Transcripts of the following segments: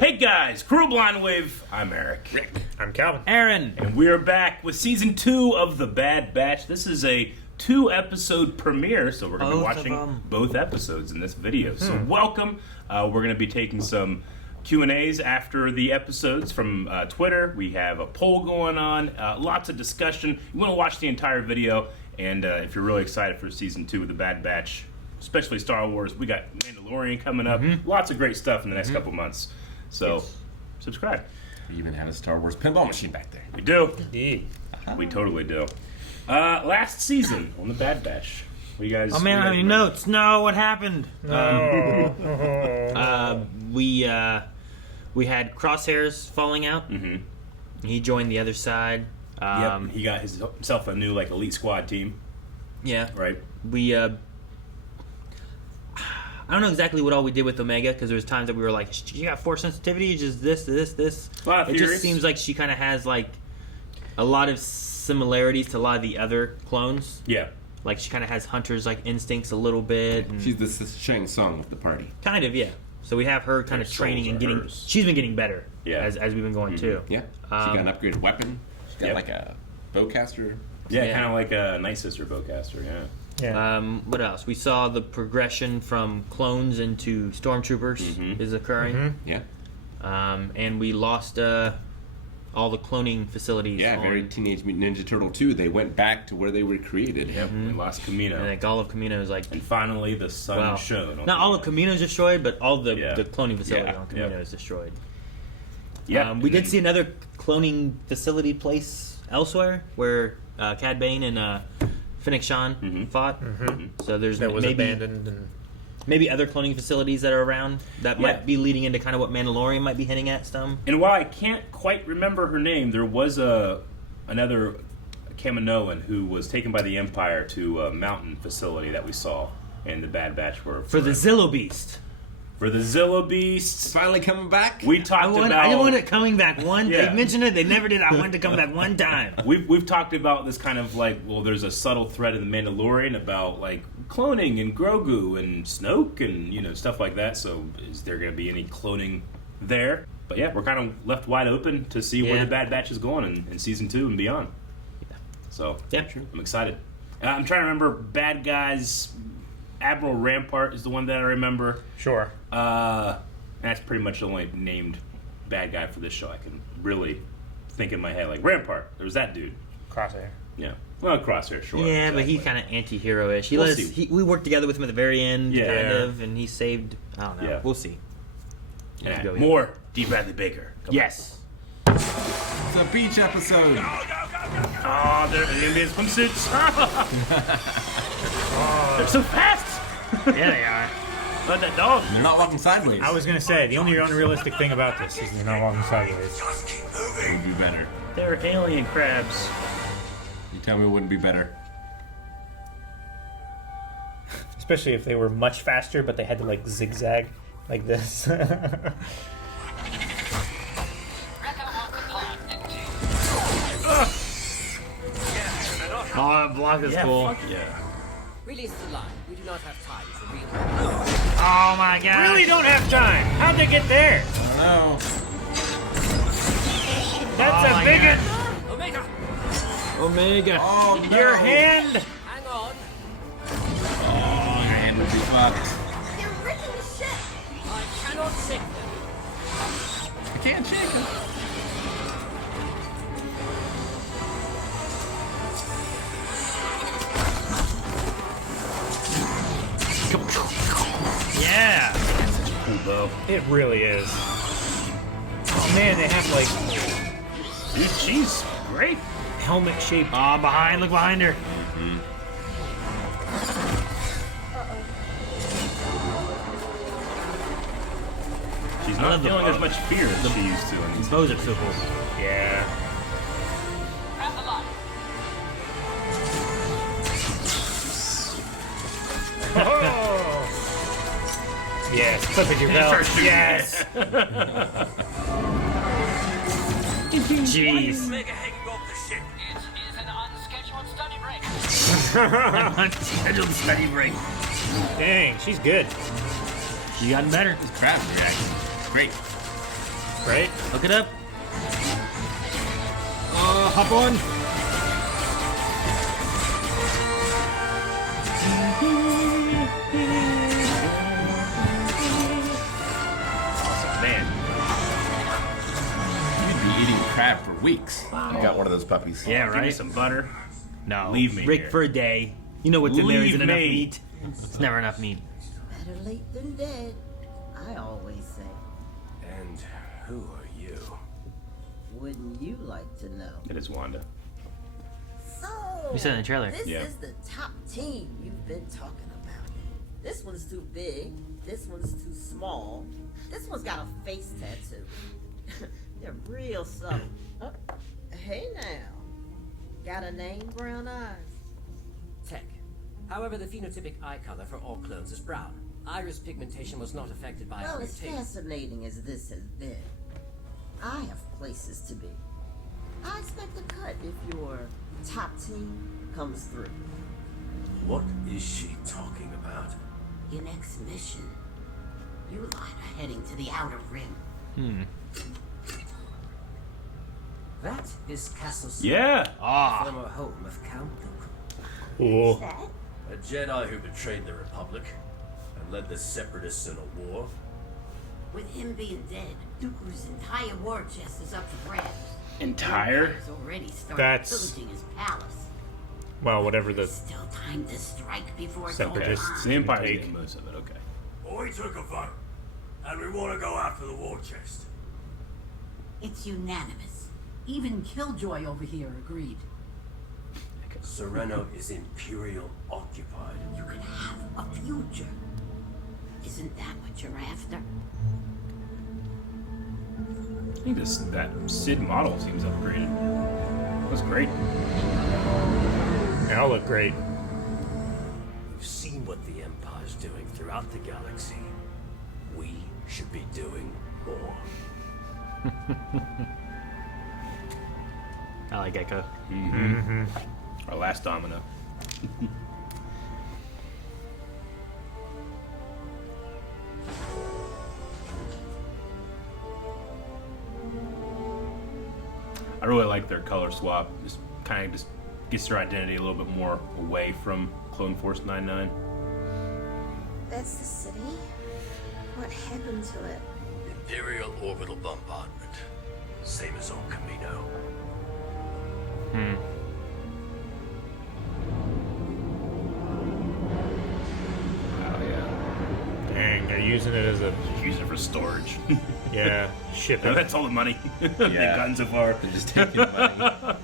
Hey guys, Crew Blind Wave. I'm Eric. Rick. I'm Calvin. Aaron. And we are back with season 2 of The Bad Batch. This is a 2-episode premiere, so we're going to be watching both episodes in this video. So welcome. We're going to be taking some Q&As after the episodes from Twitter. We have a poll going on, lots of discussion. You want to watch the entire video, and if you're really excited for season 2 of The Bad Batch, especially Star Wars, we got Mandalorian coming up. Lots of great stuff in the next couple months. So subscribe. We even have a Star Wars pinball machine back there. We do. Indeed. We totally do. Last season on The Bad Batch. What you guys? Oh man, I have any notes. No, what happened? We had Crosshair's falling out. He joined the other side. Yep. He got himself a new elite squad team. Yeah. Right. We I don't know exactly what all we did with Omega, because there was times that we were like, she got force sensitivity, just this. A lot of it theories. just seems like she kind of has a lot of similarities to a lot of the other clones. Yeah. Like she kind of has Hunter's instincts a little bit. And She's the Shang Tsung of the party. kind of, yeah. So we have her kind of training and getting. hers. She's been getting better. Yeah. As we've been going too. Yeah. She got an upgraded weapon. She got a bowcaster. Yeah, kind of like a Night Sister bowcaster. Yeah. Yeah. What else? We saw the progression from clones into stormtroopers is occurring. Yeah. And we lost all the cloning facilities. Yeah, very Teenage Mutant Ninja Turtle 2. They went back to where they were created. Yep. We lost Camino. And all of Kamino is And finally, the sun shone. not all of Kamino is destroyed, but all the cloning facility Yeah. on Kamino is destroyed. Yeah. We did see another cloning facility place elsewhere where Cad Bane and Fennec Shan fought. So there's that was maybe abandoned. And maybe other cloning facilities that are around that might be leading into kind of what Mandalorian might be hinting at. And while I can't quite remember her name, there was another Kaminoan who was taken by the Empire to a mountain facility that we saw in the Bad Batch. For the Zillo Beast. For the Zillo Beasts. Finally coming back? We talked about... I want it coming back one. Yeah. They mentioned it. They never did. I wanted to come back one time. We've talked about this kind of there's a subtle thread in the Mandalorian about cloning and Grogu and Snoke and stuff like that. So is there going to be any cloning there? But yeah, we're kind of left wide open to see where the Bad Batch is going in season 2 and beyond. So I'm excited. I'm trying to remember bad guys. Admiral Rampart is the one that I remember. sure. That's pretty much the only named bad guy for this show I can really think in my head. Rampart, there was that dude. Crosshair. Yeah. Well, Crosshair, sure. Yeah, but exactly. he's kind of anti-hero-ish. We worked together with him at the very end, Yeah. kind of, and he saved... I don't know. Yeah. We'll see. And more D. Bradley Baker. Yes. It's a beach episode. Oh, they're the Indian swimsuits. They're so fast. Yeah, they are. But that dog. They're not walking sideways. I was going to say, the only unrealistic thing about this is they're not walking sideways. It would be better. They're alien crabs. You tell me it wouldn't be better. Especially if they were much faster, but they had to zigzag like this. Oh, that block is cool. Fuck yeah. Release the line. We do not have time for reading. Oh my god. Really don't have time. How'd they get there? I don't know. That's a big Omega, Omega. Oh, no. Your hand. hang on. Oh, your hand would be fucked. They're wrecking the ship. I cannot shake them. I can't shake him. Yeah. Cool bow. It really is. Oh man, they have Dude, she's great. helmet shaped. Oh, behind. Look behind her. She's I not love the feeling bow. as much fear as she used to in these. Bows are so cool. Yeah. Grab the line. Oh. Yes, clip it your belt. Yes. Jeez. Omega hanging off the ship. It is an unscheduled study break. Unscheduled study break. Dang, she's good. She gotten better. Crab reaction. Great. Right? Hook it up. Hop on. Awesome, man. You'd be eating crab for weeks. I got one of those puppies. Yeah, Give me right. some butter. No. Leave me Rick here. for a day. You know what? There Leave isn't enough me. meat. It's never enough meat. Better late than dead, I always say. And who are you? Wouldn't you like to know? It is Wanda. So, You said in the trailer. this Yeah. is the top team you've been talking about. This one's too big, this one's too small, this one's got a face tattoo. They're real subtle. Hey now, got a name, Brown Eyes? Tech. However, the phenotypic eye color for all clones is brown. Iris pigmentation was not affected by Well, our as mutation. fascinating as this has been, I have places to be. I expect a cut if your top team comes through. What is she talking about? Your next mission, you lot are heading to the Outer Rim. That is Castle Yeah. former home of Count Dooku. Cool. A Jedi who betrayed the Republic and led the Separatists in a war? With him being dead, Dooku's entire war chest is up for grabs. Entire? Empire's already started That's- pillaging his palace. Well, whatever the Still time to strike before it's all Separatists. gone. The Empire's Take. getting most of it, okay. We took a vote, and we want to go after the war chest. It's unanimous. Even Killjoy over here agreed. Sereno is Imperial occupied. You can have a future. Isn't that what you're after? I think that Sid model seems upgraded. That's great. they all look great. We've seen what the Empire's doing throughout the galaxy. We should be doing more. I like Echo. Our last domino. I really like their color swap. Just kind of just gets their identity a little bit more away from Clone Force 99. That's the city? What happened to it? Imperial orbital bombardment. Same as on Camino. Oh yeah. Dang, they're using it as a Use it for storage. shipping. That's all the money they've gotten so far. They're just taking money.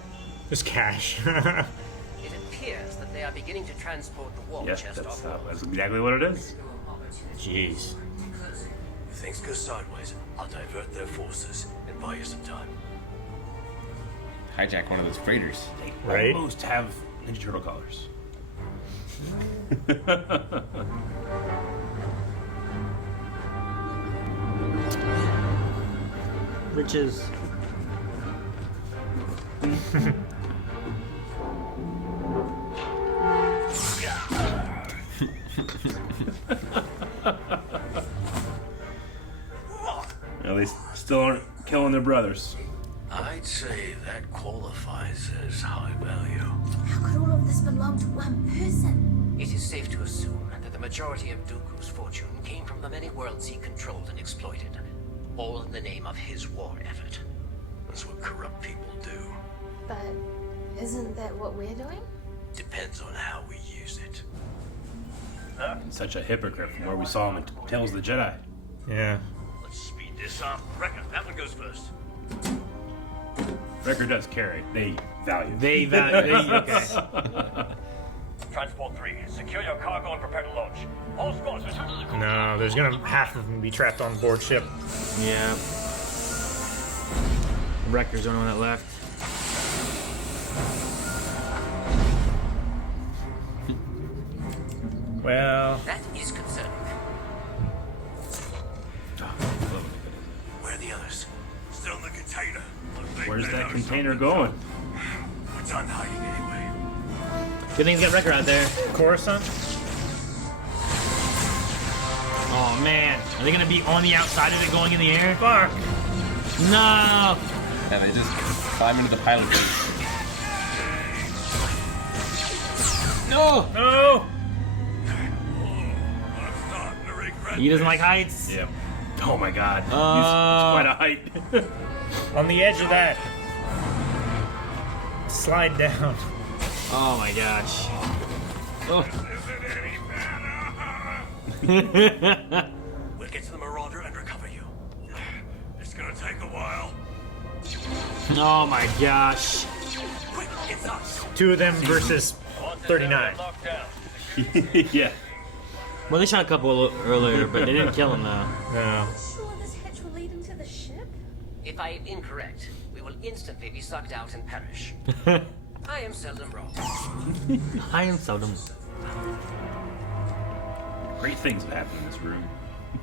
Just cash. It appears that they are beginning to transport the war Yeah, chest that's off. exactly what it is. Jeez. If things go sideways, I'll divert their forces and buy you some time. Hijack one of those freighters. Right? Almost have Ninja Turtle colors. Riches. At least still aren't killing their brothers. I'd say that qualifies as high value. How could all of this belong to one person? It is safe to assume that the majority of Dooku's fortune came from the many worlds he controlled and exploited, all in the name of his war effort. That's what corrupt people do. But isn't that what we're doing? Depends on how we use it. And such a hypocrite from where we saw him in Tales of the Jedi. Yeah. Let's speed this up. Reckon that one goes first. Wrecker does carry. They value. They value. Okay. Transport 3, secure your cargo and prepare to launch. All squads return to the cruise. No, there's gonna half of them be trapped on board ship. Yeah. Wrecker's the only one that left. Well, That is concerning. Where are the others? Still in the container. Where's that container going? We're done hiding anyway. Good thing he's got Wrecker out there. Coruscant? Oh man, are they gonna be on the outside of it going in the air? Fuck! No! And they just climb into the pilot seat. No! No! He doesn't like heights. Yeah. Oh my God. He's quite a height. On the edge of that. Slide down. Oh my gosh. Oh. We'll get to the Marauder and recover you. It's gonna take a while. Oh my gosh. Quick, it's us. 2 of them versus 39. Yeah. Well, they shot a couple earlier, but they didn't kill him though. No. Sure this hitch will lead him to the ship? If I am incorrect, we will instantly be sucked out and perish. I am seldom wrong. I am seldom. Great things have happened in this room.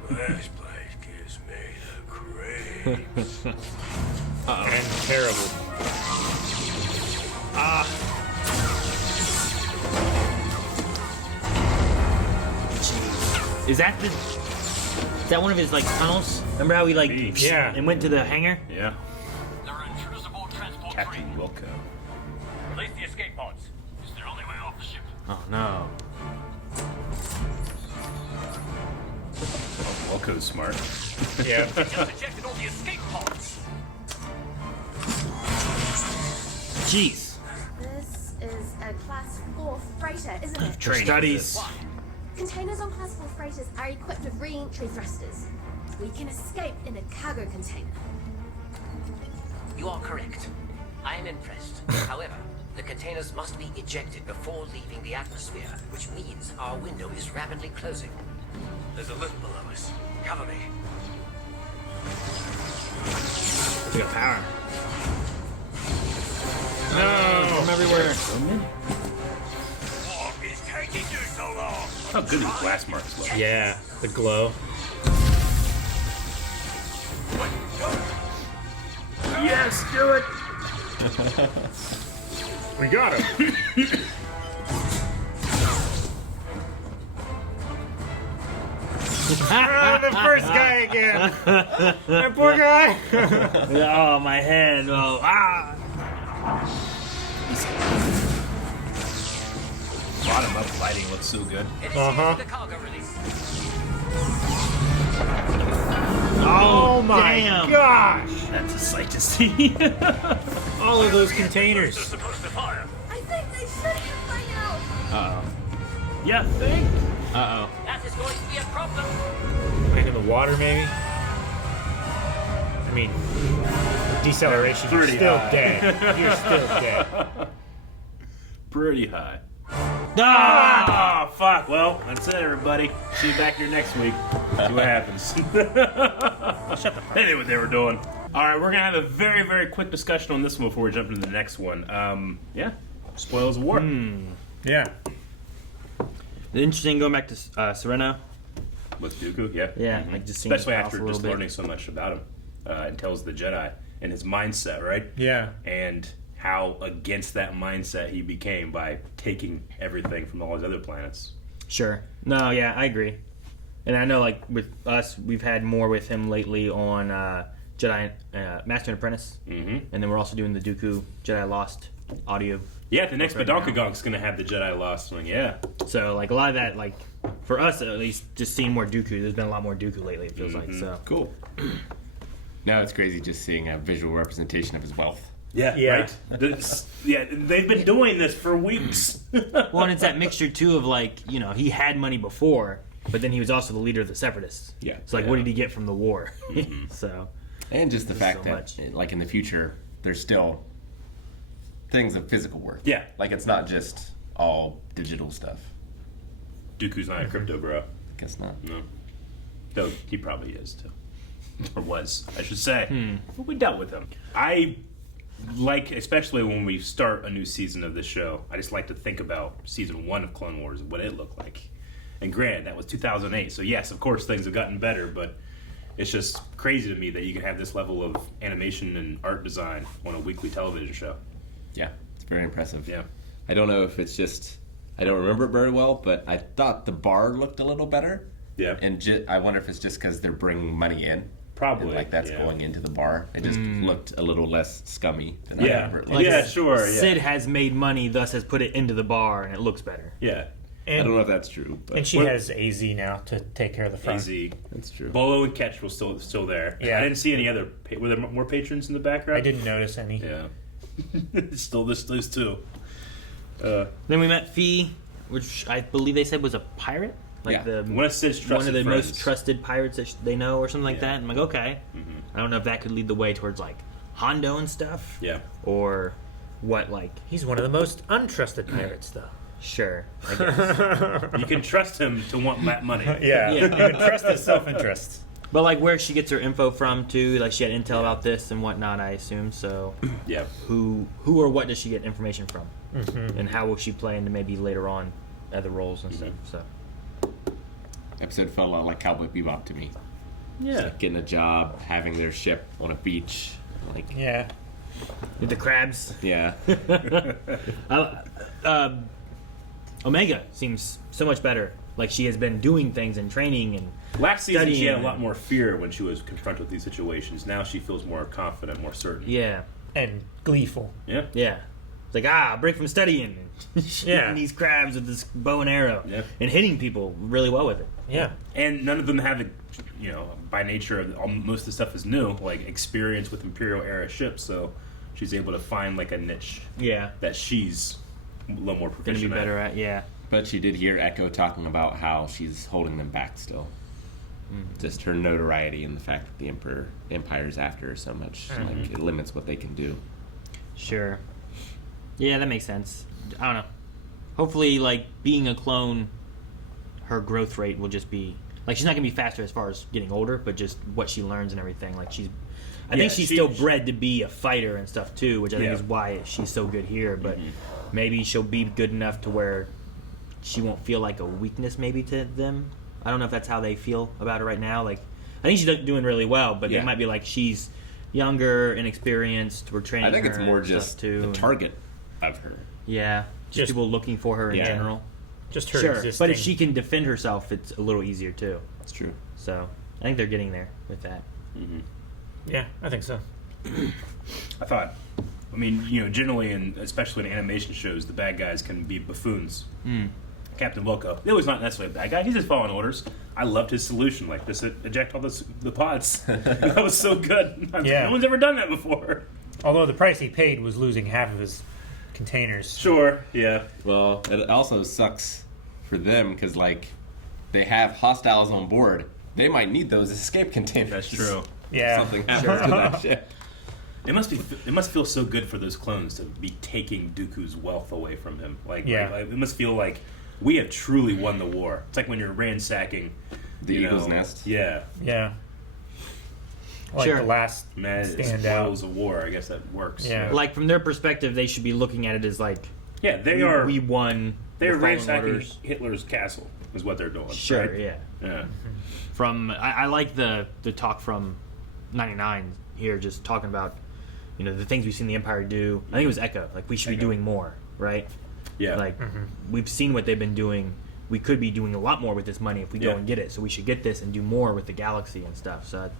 This place gives me the creeps. And terrible. Is that one of his like tunnels? Remember how he like Yeah. and went to the hangar? Yeah. There are intruders aboard transport Captain 3. Wilco. Release the escape pods. It's their only way off the ship. Oh no. Wilco's smart. Yeah. Just ejected all the escape pods. Jeez. This is a class 4 freighter, isn't it? Training. Studies. Containers on class 4 freighters are equipped with re-entry thrusters. We can escape in a cargo container. You are correct. I am impressed. However, the containers must be ejected before leaving the atmosphere, which means our window is rapidly closing. There's a lift below us. Cover me. It's got power. No. From everywhere. What is taking you so long? How good these blast marks look. Yeah. The glow. Yes, do it. We got him. The first guy again. That poor guy. Oh my head. Oh Bottom up fighting looks so good. Initiating the cargo release. Oh my damn. gosh. That's a sight to see. All of those containers. Supposed to fire. I think they should get by now. Yeah, think. Uh-oh. That is going to be a problem. Like in the water, maybe? I mean, deceleration, you're Pretty still high. dead. You're still dead. Pretty high. Ah! Oh, fuck. Well, that's it, everybody. See you back here next week. See what happens. Shut the fuck. They knew what they were doing. All right, we're going to have a very, very quick discussion on this one before we jump into the next one. Yeah. Spoils of war. Yeah. Interesting going back to Serena. With Dooku, yeah. Yeah, like just seeing especially his after mouth a just little bit. learning so much about him and tells the Jedi and his mindset, right? Yeah. And how against that mindset he became by taking everything from all his other planets. Sure. No, yeah, I agree. And I know, like, with us, we've had more with him lately on Jedi Master and Apprentice. Mm-hmm. And then we're also doing the Dooku Jedi Lost audio. Yeah, the next Right now. Badonkagonk's going to have the Jedi Lost one, yeah. So, like, a lot of that, like, for us at least, just seeing more Dooku. There's been a lot more Dooku lately, it feels like. So Cool. Now it's crazy just seeing a visual representation of his wealth. Yeah, Yeah. right? Yeah, they've been doing this for weeks. Well, and it's that mixture, too, of, like, you know, he had money before, but then he was also the leader of the Separatists. Yeah. So, like, what did he get from the war? So, And just the fact so that, much. like, in the future, there's still things of physical worth. Yeah. Like, it's not just all digital stuff. Dooku's not a crypto bro. Guess not. No. Though he probably is, too. Or was, I should say. But we dealt with him. I like, especially when we start a new season of this show, I just like to think about season 1 of Clone Wars and what it looked like. And granted, that was 2008, so yes, of course things have gotten better, but it's just crazy to me that you can have this level of animation and art design on a weekly television show. Yeah, it's very impressive. Yeah. I don't know if it's just, I don't remember it very well, but I thought the bar looked a little better. Yeah. And I wonder if it's just because they're bringing money in. Probably, And, like, that's yeah. going into the bar. It just looked a little less scummy than I Yeah. remember it. Like, Yeah, sure. Yeah. Sid has made money, thus has put it into the bar, and it looks better. Yeah. I don't know if that's true, but And she has AZ now to take care of the front. AZ. that's true. Bolo and Ketch were still there. Yeah. I didn't see any other. Were there more patrons in the background? I didn't notice any. Yeah. Still those two. Then we met Fee, which I believe they said was a pirate. Like Yeah. One of Sid's trusted one of the friends. most trusted pirates that they know, or something like Yeah. that. And I'm like, okay. I don't know if that could lead the way towards like Hondo and stuff, Yeah. or what. Like, He's one of the most untrusted pirates, though. sure, I guess. You can trust him to want that money. Yeah. Yeah. You can trust his self-interest. But like, where she gets her info from too? Like, she had intel about this and whatnot, I assume. So, Yeah. who or what does she get information from? And how will she play into maybe later on other roles and stuff? So, Episode felt a lot like Cowboy Bebop to me. Yeah. Like getting a job, having their ship on a beach. Like, Yeah. with the crabs. yeah. Omega seems so much better. Like, she has been doing things and training and Last season, she had a studying. lot more fear when she was confronted with these situations. Now she feels more confident, more certain. yeah, And gleeful. Yeah. yeah. It's like, break from studying and shooting Yeah. these crabs with this bow and arrow Yeah. and hitting people really well with it. Yeah. And none of them have, by nature, most of the stuff is new, like experience with Imperial era ships. So she's able to find like a niche Yeah, that she's a little more gonna be proficient better at. Yeah, But she did hear Echo talking about how she's holding them back still. Just her notoriety and the fact that the Empire's after her so much, like it limits what they can do. sure. Yeah, that makes sense. I don't know. Hopefully, like, being a clone, her growth rate will just be like, she's not gonna be faster as far as getting older, but just what she learns and everything. Like, I think she's still bred to be a fighter and stuff too, which I think is why she's so good here. But maybe she'll be good enough to where she won't feel like a weakness maybe to them. I don't know if that's how they feel about her right now. Like, I think she's doing really well, but they might be like, she's younger, inexperienced. We're training. I think it's her more and just stuff too. the target of her. Yeah, just people looking for her in Yeah. general. Just her Sure, existing. but if she can defend herself, it's a little easier too. That's true. So I think they're getting there with that. Yeah, I think so. I thought. I mean, generally, and especially in animation shows, the bad guys can be buffoons. Captain Wilco. He was not necessarily a bad guy. He's just following orders. I loved his solution, like just eject all the pods. That was so good. Yeah. No one's ever done that before. Although the price he paid was losing half of his containers. Sure. Yeah. Well, it also sucks for them because, like, they have hostiles on board. They might need those escape containers. That's true. Yeah. Something happens to that ship. It must feel so good for those clones to be taking Dooku's wealth away from him. Like, it must feel like we have truly won the war. It's like when you're ransacking The Eagle's Nest. Yeah. Yeah. Like Sure. the last Man, standout. spoils of war. I guess that works. Yeah. Like, from their perspective, they should be looking at it as like, Yeah, they are. we won. They're the following ransacking orders. Hitler's castle. Is what they're doing. Sure, right? yeah. Yeah. From I like the talk from '99 here, just talking about the things we've seen the Empire do. I think it was Echo. Like, we should be doing more, right? Yeah. Like, we've seen what they've been doing. We could be doing a lot more with this money if we go Yeah. and get it. So we should get this and do more with the galaxy and stuff. So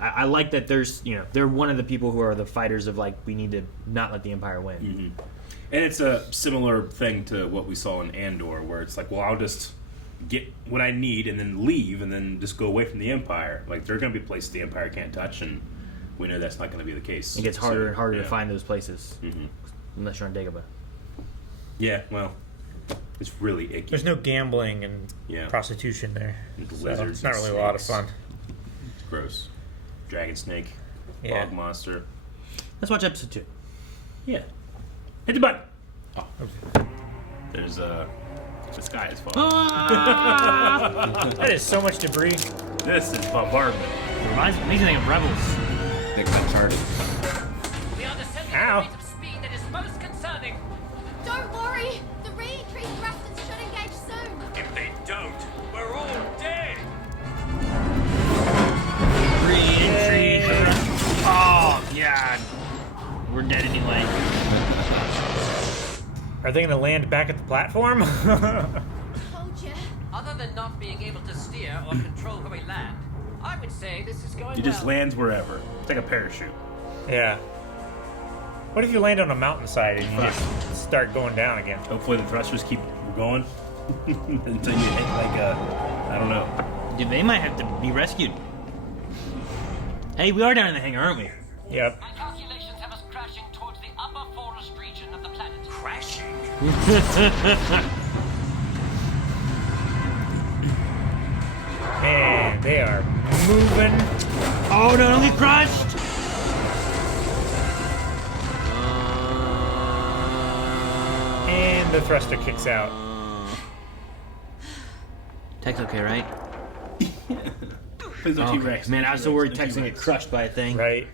I like that there's, they're one of the people who are the fighters of, like, we need to not let the Empire win. And it's a similar thing to what we saw in Andor, where it's like, well, I'll just get what I need and then leave and then just go away from the Empire. Like, there are going to be places the Empire can't touch, and we know that's not going to be the case. It gets harder So, and harder yeah. to find those places, unless you're on Dagobah. Yeah, well, it's really icky. There's no gambling and Yeah. prostitution there. And So lizards it's not and really a lot of snakes. fun. It's gross. Dragon snake, Yeah. bog monster. Let's watch episode 2. Yeah. Hit the button. Oh. There's the sky is falling. That is so much debris. This is bombardment. Makes me think of Rebels. They got charged. We are descending Ow. at a rate of speed that is most concerning. Don't worry, the re-entry thrusters should engage soon. If they don't, we're all dead. Re-entry. Oh, God. We're dead anyway. Are they going to land back at the platform? Told ya. Other than not being able to steer or control where we land, I would say this is going He just well. lands wherever. It's like a parachute. Yeah. What if you land on a mountainside and you just start going down again? Hopefully the thrusters keep going until you hit like a, I don't know. Dude, they might have to be rescued. Hey, we are down in the hangar, aren't we? Yep. My calculations have us crashing towards the upper forest region of the planet. Crashing? Man, they are moving. Oh no, don't get crushed! And the thruster kicks out. Tech's okay, right? Please don't Okay. T-Rex. Man, I was so worried Tech's gonna get crushed by a thing. Right.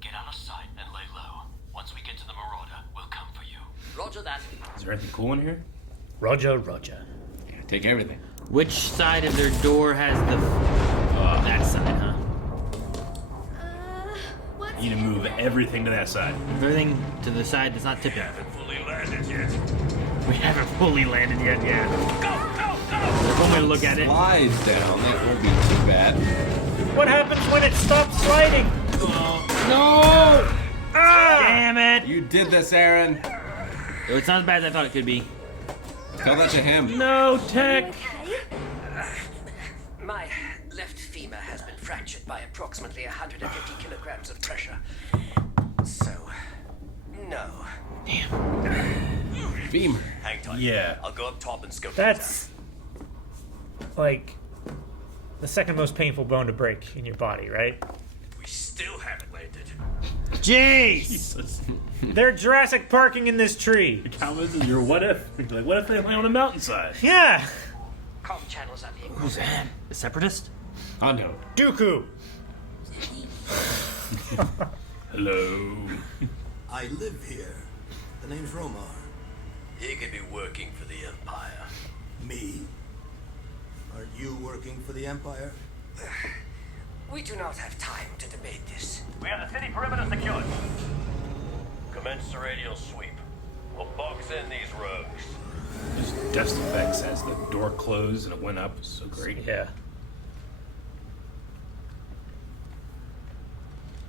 Get out of sight and lay low. Once we get to the Marauder, we'll come for you. Roger that. Is there anything cool in here? Roger, Roger. Yeah, take everything. Which side of their door has the... that side, huh? What's You need to move everything to that side. Everything to the side that's not tipping. Fully landed yet. We haven't fully landed yet, yeah. Go, go, go! There's one way to look at it. Slides down. That won't be too bad. What happens when it stops sliding? No! Damn it! You did this, Aaron. It's not as bad as I thought it could be. Tell that to him. No, Tech! okay? My left femur has been fractured by approximately 150 kilograms of pressure. So, no. Femur. Hang tight. Yeah. I'll go up top and scope That's like the second most painful bone to break in your body, right? it. We still haven't landed. Jeez! Jesus. They're Jurassic Parking in this tree. Comments is your what if? Like, what if they land on a mountainside? Yeah. Comm channels are being Who's that? The Separatist? Oh no. Dooku. Hello. I live here. The name's Romar. He could be working for the Empire. Me? Are you working for the Empire? We do not have time to debate this. We have the city perimeter secured. Commence the radial sweep. We'll box in these rogues. Just dust effects as the door closed and it went up. So great. Yeah.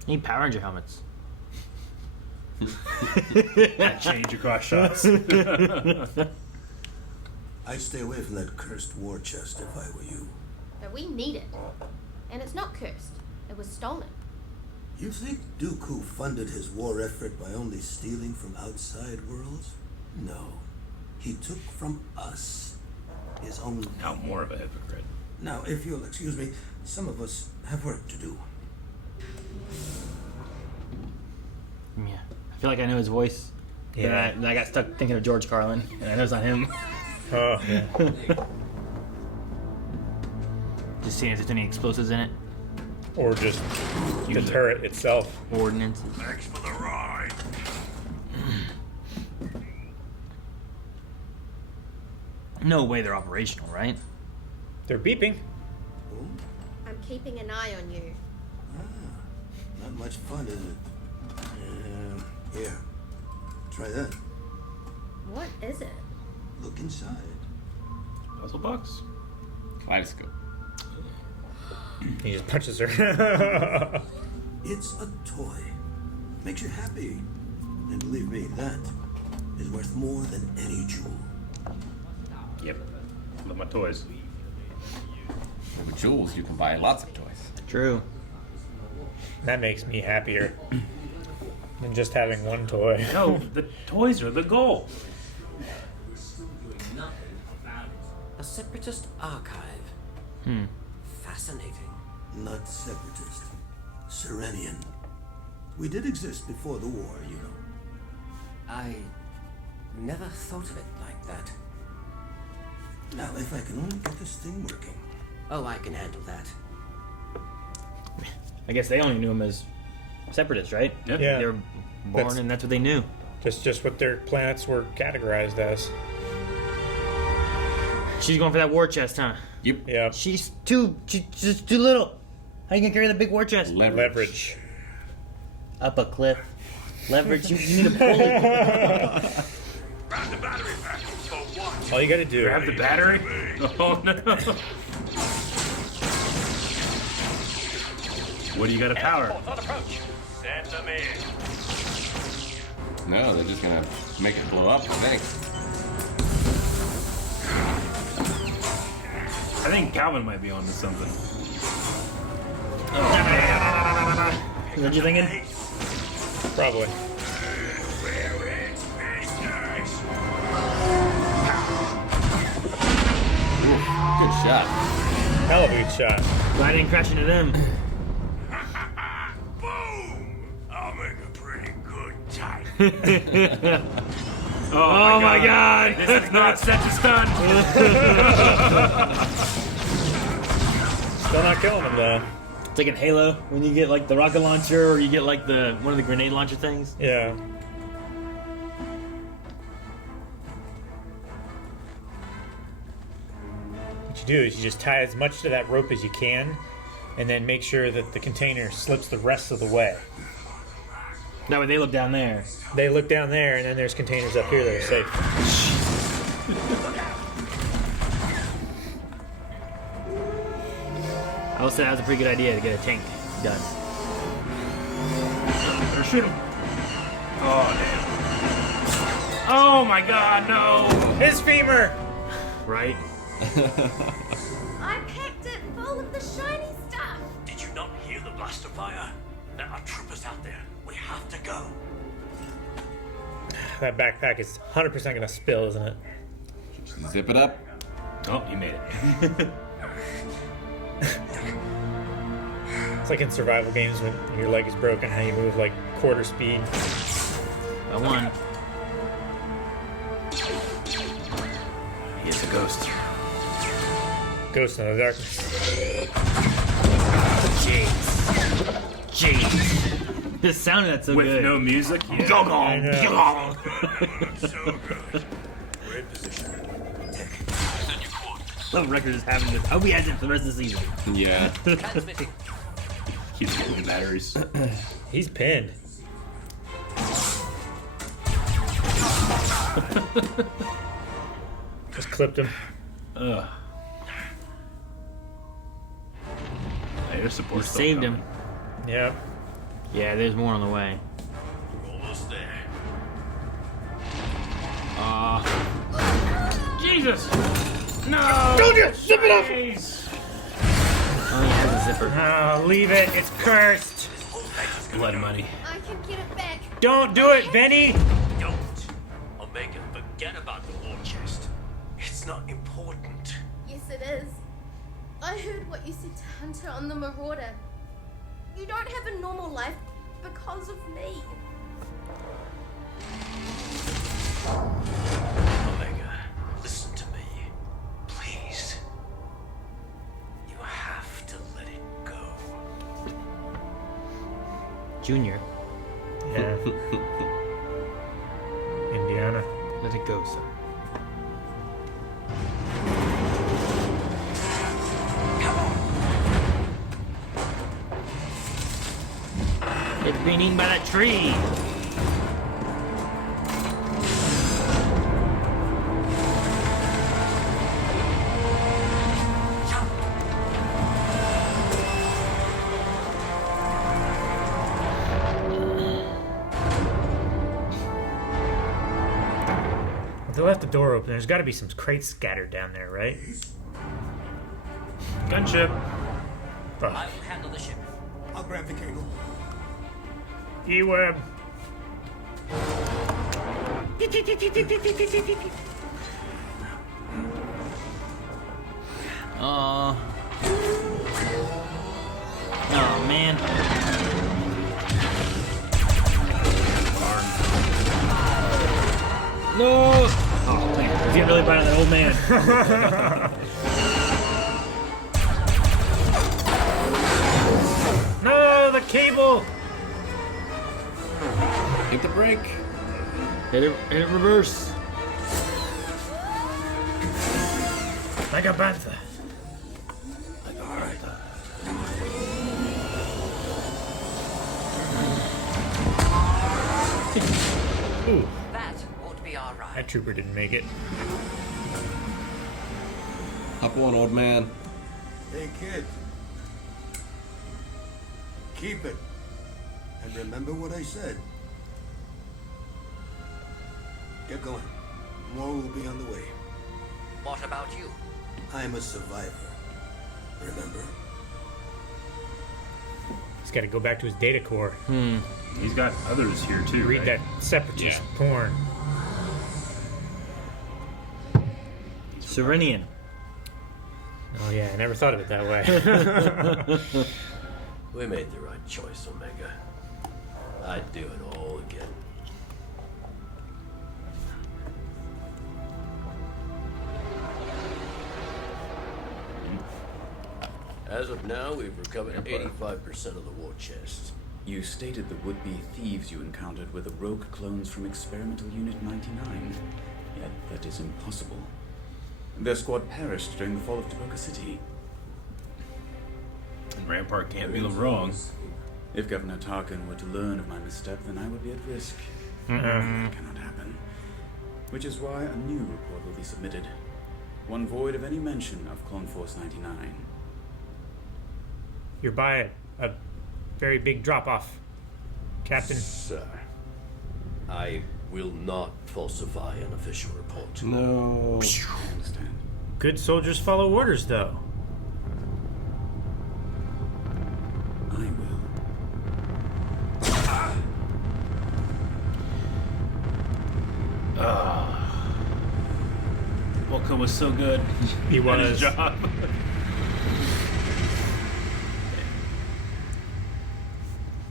Need Power Ranger helmets. That change across shots. I'd stay away from that cursed war chest if I were you. But we need it. And it's not cursed. It was stolen. You think Dooku funded his war effort by only stealing from outside worlds? No. He took from us. His own... Now more of a hypocrite. Now, if you'll excuse me, some of us have work to do. Yeah. I feel like I know his voice. Yeah. And I got stuck thinking of George Carlin, and I know it's not him. Oh, yeah. Just seeing if there's any explosives in it. Or just the turret itself. Ordnance. Thanks for the ride. No way they're operational, right? They're beeping. I'm keeping an eye on you. Not much fun, is it? Here. Try that. What is it? Look inside. Puzzle box? Kaleidoscope. He just punches her. It's a toy. Makes you happy. And believe me, that is worth more than any jewel. Yep. Love my toys. With jewels, you can buy lots of toys. True. That makes me happier than just having one toy. No, the toys are the goal. A separatist archive. Fascinating. Not separatist. Serenian. We did exist before the war, you know. I never thought of it like that. Now, if I can only get this thing working. Oh, I can handle that. I guess they only knew him as Separatists, right? Yep. Yeah. They were born That's- and that's what they knew. Just what their planets were categorized as. She's going for that war chest, huh? Yep. Yeah. She's just too little. How you gonna carry the big war chest? Leverage. Up a cliff. Leverage. You need a pulley. Grab the battery pack. For what? All you gotta do. Grab the battery? Oh no. What do you got to power? On approach. Send them in. No, they're just gonna make it blow up, I think. I think Calvin might be onto something. What you thinking? Probably. Good shot. Hell of a good shot. Glad I didn't crash into them. Boom! I'll make a pretty good time. Oh my god! This is not set to stun. Still not killing him though. It's like in Halo when you get like the rocket launcher or you get like the one of the grenade launcher things. Yeah. What you do is you just tie as much to that rope as you can, and then make sure that the container slips the rest of the way. That way they look down there. They look down there, and then there's containers up here that are safe. I will say that was a pretty good idea to get a tank done. Or shoot him. Oh, damn. Oh my god, no. His femur! Right? I packed it full of the shiny stuff. Did you not hear the blaster fire? There are troopers out there. We have to go. That backpack is 100% gonna spill, isn't it? Zip it up. Oh, you made it. It's like in survival games when your leg is broken, how you move like quarter speed. I won. He is a ghost. Ghost in the darkness. Jeez. This sounded that so With good. no music? Yeah. I know. So good. We're in position. Love Record is having this. I hope he has it for the rest of the season. Yeah. Transmitting. Keeps getting batteries. He's pinned. Just clipped him. Ugh. Hey, there's support You stuff saved him. coming. Yep. Yeah, there's more on the way. We're almost there. Jesus! No! Told you! Zip it up! Please. Oh, he has a zipper. Oh, leave it. It's cursed. Blood money. I can get it back. Don't do it, Benny! Don't. Omega, forget about the war chest. It's not important. Yes, it is. I heard what you said to Hunter on the Marauder. You don't have a normal life because of me. Omega, listen to me. Please. You have to let it go. Junior, Yeah. Indiana. let it go, sir. It's being eaten by that tree. If they left the door open, there's got to be some crates scattered down there, right? Gunship. Fuck. I will handle the ship. I'll grab the cable. E-web. Oh man. No. Oh man, he's getting really bad on that old man. No, the cable. Hit the brake. Hit it reverse. Like a panther. Ooh, That won't be our ride. that trooper didn't make it. Up one, old man. Hey, kid. Keep it. And remember what I said. Get going. More will be on the way. What about you? I'm a survivor. Remember? He's got to go back to his data core. He's got others here too. Read right? that separatist porn. Serenian. Oh yeah, I never thought of it that way. We made the right choice, Omega. I'd do it all again. As of now, we've recovered 85% of the war chest. You stated the would-be thieves you encountered were the rogue clones from Experimental Unit 99. Yet that is impossible. Their squad perished during the fall of Tobacco City. And Rampart can't be wrong. If Governor Tarkin were to learn of my misstep, then I would be at risk. That cannot happen. Which is why a new report will be submitted. One void of any mention of Clone Force 99. You're by a very big drop-off, Captain. Sir, I will not falsify an official report. No. I understand. Good soldiers follow orders, though. I will. Wilco was so good. He at his was. job.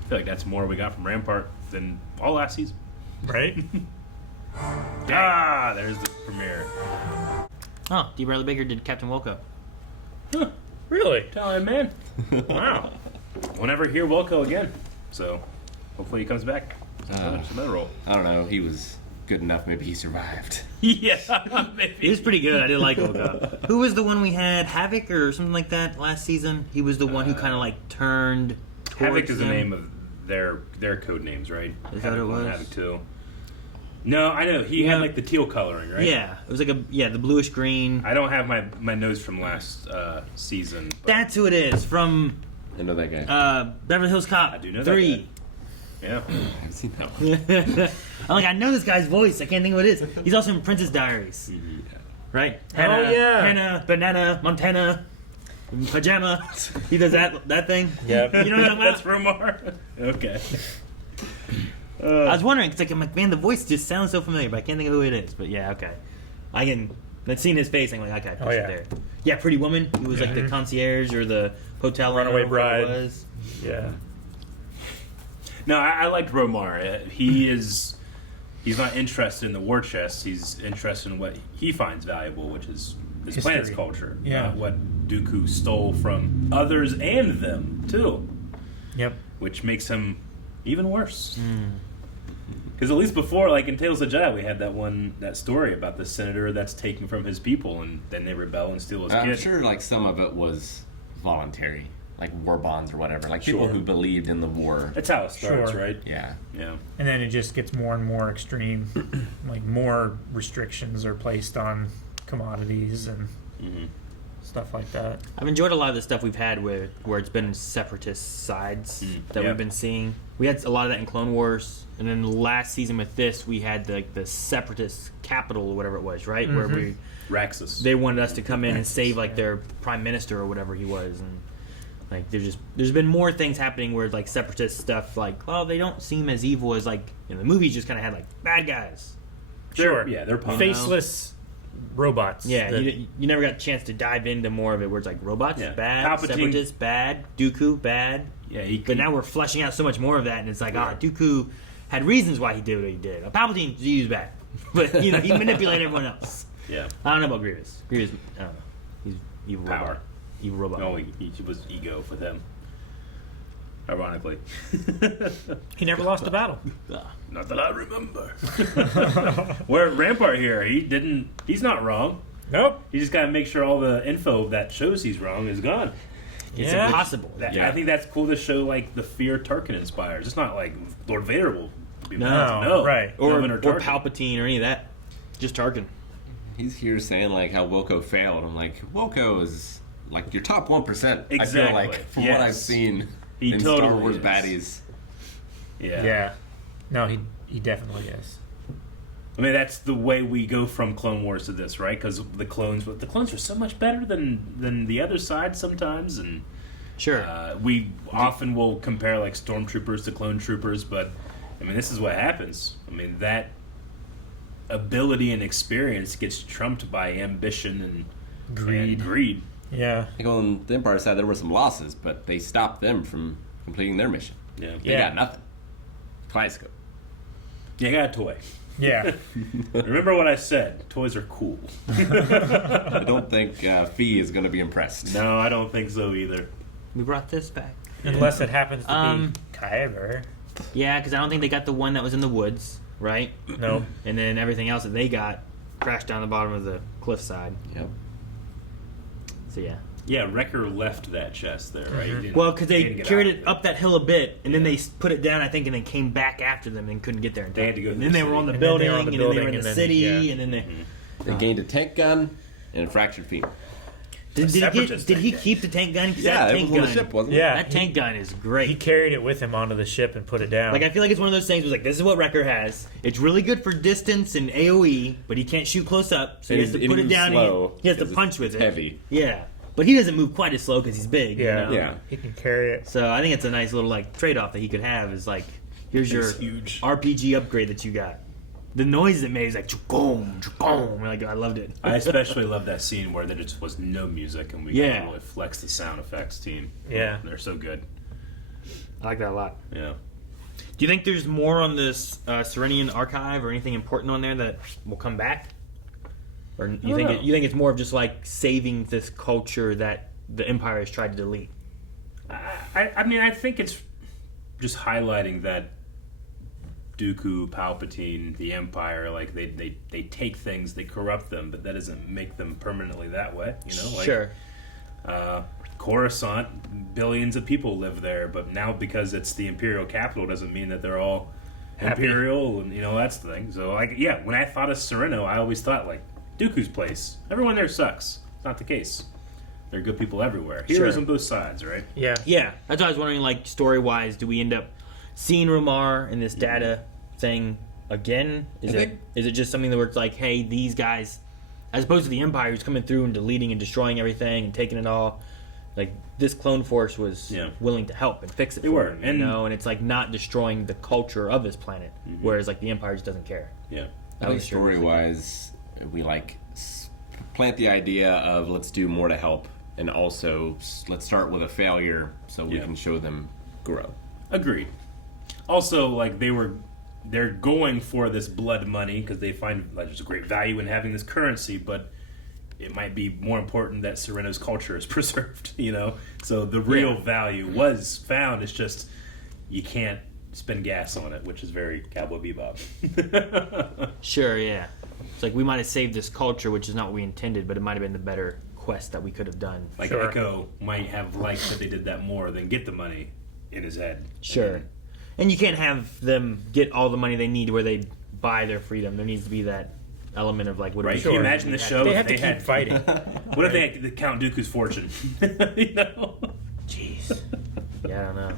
I feel like that's more we got from Rampart than all last season. Right? There's the premiere. Oh, D. Bradley Baker did Captain Wilco. Huh. Really? Tell him, man. Wow. We'll never hear Wilco again. So, hopefully he comes back. Some other role. I don't know. He was good enough. Maybe he survived. Yeah, maybe. He was pretty good. I did like Wilco. Who was the one we had? Havoc or something like that last season? He was the one who kind of like turned towards Havoc is the them. name of their code names, right? Is that what it was? Havoc 2. No, I know. He had like the teal coloring, right? Yeah, it was like the bluish green. I don't have my notes from last season. But That's who it is from I know that guy. Beverly Hills Cop. I do know 3. that. Yeah. I've seen that one. I'm like, I know this guy's voice. I can't think of what it is. He's also in Princess Diaries. Right? Hannah, yeah. Hannah, Banana, Montana, Pajama. He does that thing. Yep. You know what I'm talking That's about? Romar. Okay. I was wondering, because I'm like, man, the voice just sounds so familiar, but I can't think of who it is. But yeah, okay. I can. I've seen his face. I'm like, okay, push it there. Yeah, Pretty Woman. He was like the concierge or the hotel Runaway owner, whatever bride. it was. Yeah. No, I liked Romar. He's not interested in the war chest. He's interested in what he finds valuable, which is this History. planet's culture. Yeah. Not what Dooku stole from others and them, too. Yep. Which makes him even worse. Because at least before, like in Tales of Jedi, we had that story about the senator that's taken from his people, and then they rebel and steal his I'm kid. sure like some of it was voluntary, like war bonds or whatever. Like people who believed in the war. That's how it starts, Sure. right? Yeah. Yeah. And then it just gets more and more extreme. Like more restrictions are placed on commodities and stuff like that. I've enjoyed a lot of the stuff we've had where it's been separatist sides that we've been seeing. We had a lot of that in Clone Wars, and then last season with this, we had the separatist capital or whatever it was, right? Where Raxus. they wanted us to come in and save like their prime minister or whatever he was, and like there's been more things happening where like separatist stuff, like they don't seem as evil as like in the movies. Just kind of had like bad guys. Sure. They're punks. Faceless robots. Yeah, that- you never got a chance to dive into more of it where it's like robots, bad, Palpatine. separatists, bad, Dooku, bad. Yeah, but now we're fleshing out so much more of that, and it's like, Dooku had reasons why he did what he did. Palpatine, he was bad. But, he manipulated everyone else. Yeah. I don't know about Grievous. Grievous, I don't know. He's evil Power. robot. Evil robot. No, he was ego with him. Ironically. He never lost a battle. Not that I remember. Where Rampart here, he's not wrong. Nope. You just got to make sure all the info that shows he's wrong is gone. It's impossible. I think that's cool to show like the fear Tarkin inspires. It's not like Lord Vader will be No, right. Or Tarkin. Palpatine or any of that. Just Tarkin. He's here saying like how Wilco failed. I'm like, Wilco is like your top 1%. I feel Exactly. like from what I've seen. He in totally Star Wars is. baddies. Yeah. Yeah. No, he definitely is. I mean, that's the way we go from Clone Wars to this, right? Because the clones are so much better than the other side sometimes, and Sure. we often will compare like stormtroopers to clone troopers, but I mean, this is what happens. I mean, that ability and experience gets trumped by ambition and greed. Yeah. I think on the Empire side, there were some losses, but they stopped them from completing their mission. Yeah. They got nothing. Kaleidoscope. Yeah, I got a toy. Yeah. Remember what I said. Toys are cool. I don't think Fee is going to be impressed. No, I don't think so either. We brought this back. Unless it happens to be Kyber. Yeah, because I don't think they got the one that was in the woods, right? No. And then everything else that they got crashed down the bottom of the cliffside. Yep. So yeah. Yeah, Wrecker left that chest there, right? He didn't- Well, because he they didn't get carried out it of up that hill a bit, and then they put it down, I think, and then came back after them and couldn't get there in time. They had to go And to then the they were city. on the And then building, they were on the and then they were in building, the and city, then- and then they... They gained a tank gun and a fractured femur. Did Separatist he tank keep the tank gun? 'Cause Yeah, that it tank was on gun, the ship, wasn't it? Yeah. that tank gun is He great. carried it with him onto the ship and put it down. Like, I feel like it's one of those things where, like, this is what Wrecker has. It's really good for distance and AoE, but he can't shoot close up, so he And has to it put it moves down slow and he has to 'cause punch with it's it. heavy. Yeah. But he doesn't move quite as slow because he's big. Yeah. You know? Yeah. He can carry it. So I think it's a nice little, like, trade-off that he could have is, like, here's your It's huge. RPG upgrade that you got. The noise it made is like, chugom, chugom. Like, I loved it. I especially love that scene where there just was no music and we got Yeah. to really flex the sound effects team. Yeah. They're so good. I like that a lot. Yeah. Do you think there's more on this Serenian archive or anything important on there that will come back? Or you think know. you think it's more of just like saving this culture that the Empire has tried to delete? I mean, I think it's just highlighting that Dooku, Palpatine, the Empire, like they take things, they corrupt them, but that doesn't make them permanently that way. You know, like, Sure. Coruscant, billions of people live there, but now because it's the Imperial capital doesn't mean that they're all Happy. Imperial, and that's the thing. So, like, yeah, when I thought of Sereno, I always thought like Dooku's place. Everyone there sucks. It's not the case. There are good people everywhere. Heroes Sure. on both sides, right? Yeah. Yeah, that's why I was wondering, like, story-wise, do we end up seeing Ramar in this data thing again? Is it just something where it's like, hey, these guys, as opposed to the Empire who's coming through and deleting and destroying everything and taking it all, like, this clone force was willing to help and fix it They for were, him, and- and it's like not destroying the culture of this planet, whereas like the Empire just doesn't care. Yeah. I think story-wise, we plant the idea of let's do more to help, and also let's start with a failure so we can show them grow. Agreed. Also, like they're going for this blood money because they find like there's a great value in having this currency, but it might be more important that Sereno's culture is preserved. So the real value was found. It's just you can't spend gas on it, which is very Cowboy Bebop. Sure, yeah. It's like we might have saved this culture, which is not what we intended, but it might have been the better quest that we could have done. Like Echo might have liked that they did that more than get the money in his head. Sure. And you can't have them get all the money they need where they buy their freedom. There needs to be that element of like, what Right? do we Can you do? imagine the show? They if have to they keep had fighting. What if they had to Count Dooku's fortune? Jeez. Yeah, I don't know.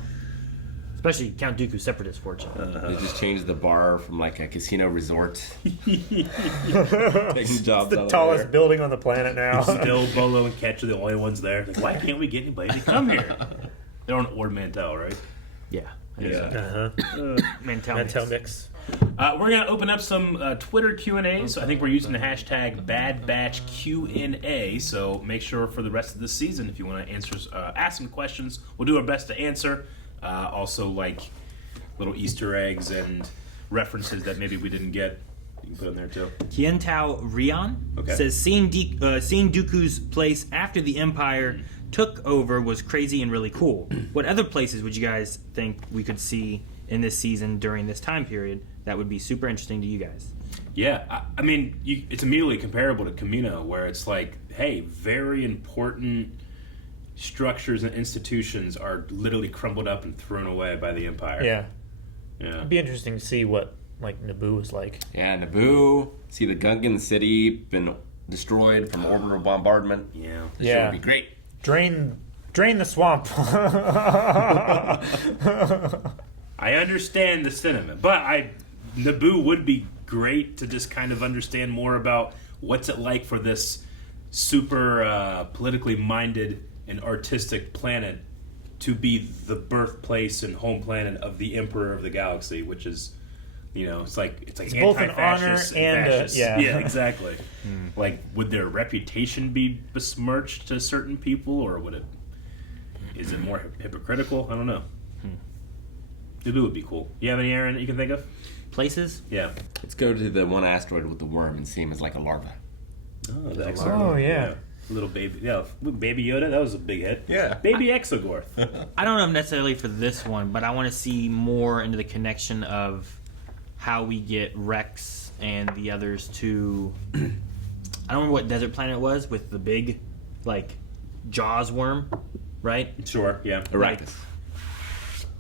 Especially Count Dooku's separatist fortune. They just changed the bar from like a casino resort. Taking jobs The out tallest of there. building on the planet now. Still, Bolo and Ketch are the only ones there. Like, why can't we get anybody to come here? They're on Ord Mantell, right? Yeah. Mantel mix. We're gonna open up some Twitter Q&A. So I think we're using the hashtag #BadBatchQA. So make sure for the rest of the season, if you want to answer, ask some questions, we'll do our best to answer. Also, like little Easter eggs and references that maybe we didn't get. You can put in there too. Tientao Rian says seeing Dooku's place after the Empire took over was crazy and really cool. What other places would you guys think we could see in this season during this time period that would be super interesting to you guys? Yeah, I mean, it's immediately comparable to Camino, where it's like, hey, very important structures and institutions are literally crumbled up and thrown away by the Empire. Yeah. Yeah. It'd be interesting to see what like Naboo is like. Yeah, Naboo. See the Gungan city been destroyed from orbital bombardment. Yeah. This show would be great. Drain Drain the swamp. I understand the sentiment, but Naboo would be great to just kind of understand more about what's it like for this super politically minded and artistic planet to be the birthplace and home planet of the Emperor of the Galaxy, which is, it's both an honor and fascist. yeah, exactly. Like, would their reputation be besmirched to certain people, or is it more hypocritical? I don't know. Naboo would be cool. You have any, Aaron, that you can think of? Places? Yeah. Let's go to the one asteroid with the worm and see him as like a larva. Oh, the Exogorth. Oh, yeah. Little baby. Yeah, Baby Yoda, that was a big hit. Yeah. Baby Exogorth. I don't know necessarily for this one, but I want to see more into the connection of how we get Rex and the others to... I don't remember what desert planet it was with the big, Jaws worm, right? Sure, yeah. Arrakis.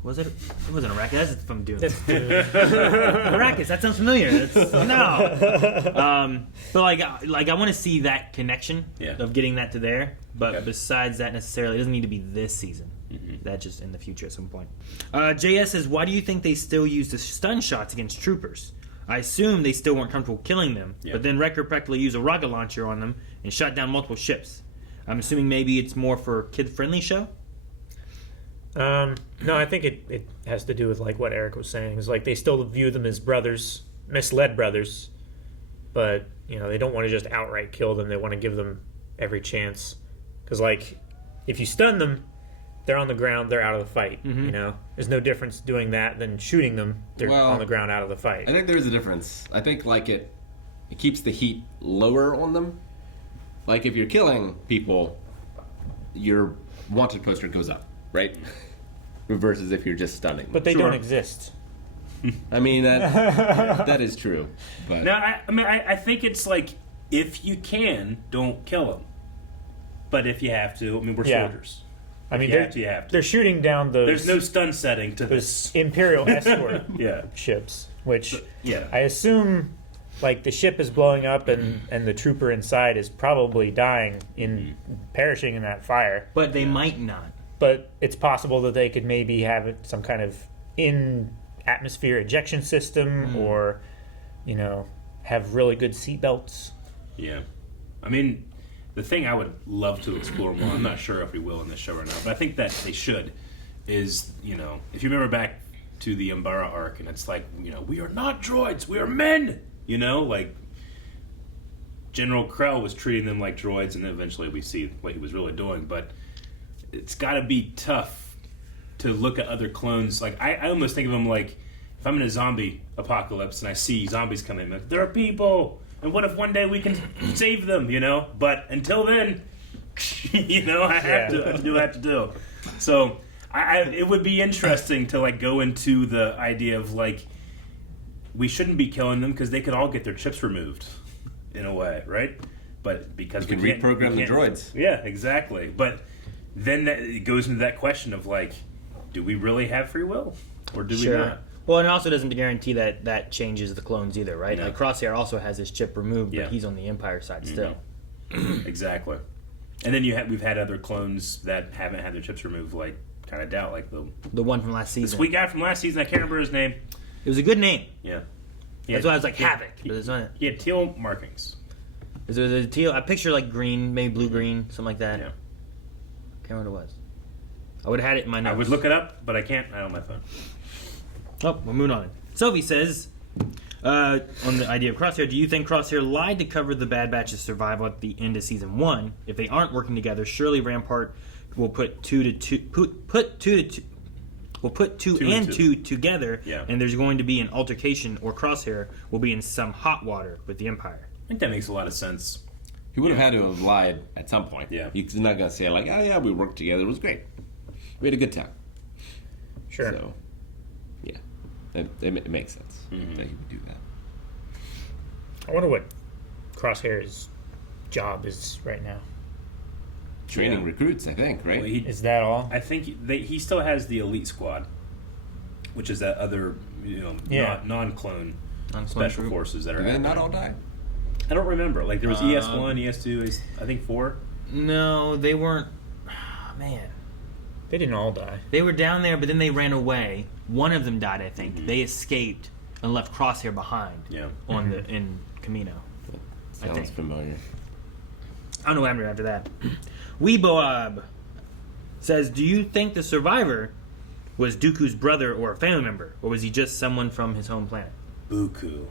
Was it? It wasn't Arrakis. That's from Dune. Arrakis. That sounds familiar. No. But I want to see that connection of getting that to there. But besides that, necessarily, it doesn't need to be this season. That just in the future at some point. JS says, "Why do you think they still use the stun shots against troopers? I assume they still weren't comfortable killing them, but then Wrecker practically used a rocket launcher on them and shot down multiple ships. I'm assuming maybe it's more for a kid-friendly show." No, I think it has to do with what Eric was saying. It's they still view them as brothers, misled brothers, but they don't want to just outright kill them. They want to give them every chance, because if you stun them, they're on the ground, they're out of the fight. There's no difference doing that than shooting them. They're on the ground, out of the fight. I think there's a difference. I think it keeps the heat lower on them. If you're killing people, your wanted poster goes up, right? Versus if you're just stunning. But they don't exist. I mean, that is true. But no, I think it's if you can, don't kill them. But if you have to, we're soldiers. I mean, you have to. They're shooting down those... There's no stun setting to those Imperial escort ships, which I assume, the ship is blowing up and the trooper inside is probably dying, perishing in that fire. But they might not. But it's possible that they could maybe have some kind of in-atmosphere ejection system or, have really good seatbelts. Yeah. I mean, the thing I would love to explore more, I'm not sure if we will in this show or not, but I think that they should, is, if you remember back to the Umbara arc, and it's we are not droids, we are men! General Krell was treating them like droids, and then eventually we see what he was really doing, but... It's got to be tough to look at other clones. I almost think of them if I'm in a zombie apocalypse and I see zombies coming, there are people, and what if one day we can save them, But until then, I have to do what I have to do. So it would be interesting to go into the idea of we shouldn't be killing them because they could all get their chips removed, in a way, right? But because you can reprogram the droids. Yeah, exactly. But then it goes into that question of do we really have free will, or do we not? Well, and it also doesn't guarantee that changes the clones either, right? No. Crosshair also has his chip removed, but he's on the Empire side still. Exactly. And then we've had other clones that haven't had their chips removed, kind of doubt, the one from last season. The sweet guy from last season, I can't remember his nine. It was a good name. Yeah. That's why I was Havoc. But it's not. He had teal markings. Is it a teal? I picture green, maybe blue-green, something like that. Yeah. Can't remember what it was. I would have had it in my notes. I would look it up, but I can't. I don't have my phone. Oh, we're moving on. Sophie says, on the idea of Crosshair, do you think Crosshair lied to cover the Bad Batch's survival at the end of season 1? If they aren't working together, surely Rampart will put two and two together, and there's going to be an altercation, or Crosshair will be in some hot water with the Empire. I think that makes a lot of sense. He would have had to have lied at some point. Yeah. He's not going to say, oh, yeah, we worked together. It was great. We had a good time. Sure. So, yeah. It makes sense that he would do that. I wonder what Crosshair's job is right now. Training recruits, I think, right? Well, is that all? I think he still has the elite squad, which is that other, non-clone special forces that are. Did they not all die? I don't remember. There was ES1, ES2, I think 4. No, they weren't. Oh, man, They didn't all die. They were down there, but then they ran away. One of them died, I think. Mm-hmm. They escaped and left Crosshair behind. Yeah. On in Camino. Sounds familiar. I don't know what happened after that. Weeboab says, do you think the survivor was Dooku's brother or a family member, or was he just someone from his home planet? Buku.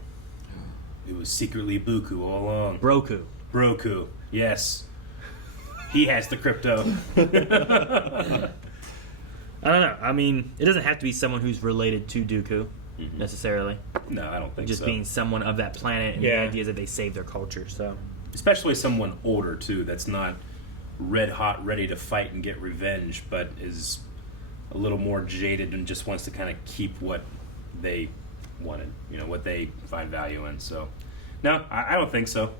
It was secretly Buku all along. Broku. Yes. He has the crypto. I don't know. I mean, it doesn't have to be someone who's related to Dooku, necessarily. No, I don't think just so. being someone of that planet, and the idea is that they save their culture, so... Especially someone older, too, that's not red hot, ready to fight and get revenge, but is a little more jaded and just wants to kind of keep what they wanted, what they find value in. So, no, I don't think so.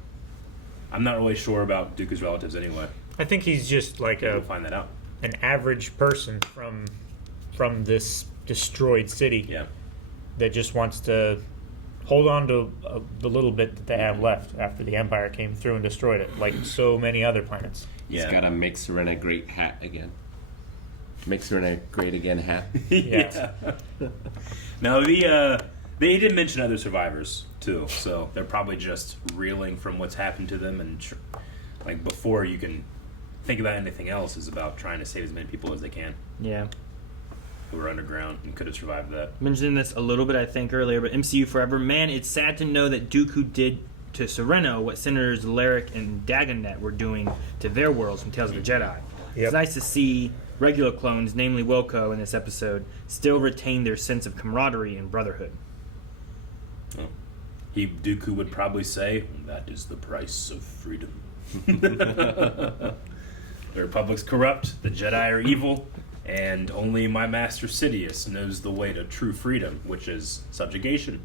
I'm not really sure about Dooku's relatives anyway. I think he's just like We'll find that out. An average person from this destroyed city that just wants to hold on to the little bit that they have left after the Empire came through and destroyed it, like so many other planets. He's got a Make Serena Great hat again. Make Serena Great Again hat. Yeah. No, they did mention other survivors too, so they're probably just reeling from what's happened to them, and like before you can think about anything else is about trying to save as many people as they can. Yeah. Who were underground and could have survived that. Mentioned this a little bit, I think, earlier, but MCU Forever. Man, it's sad to know that Dooku did to Sereno what Senators Lyric and Dagonet were doing to their worlds from Tales of the Jedi. It's nice to see regular clones, namely Wilco in this episode, still retain their sense of camaraderie and brotherhood. Oh. Dooku would probably say, that is the price of freedom. The Republic's corrupt, the Jedi are evil, and only my master Sidious knows the way to true freedom, which is subjugation.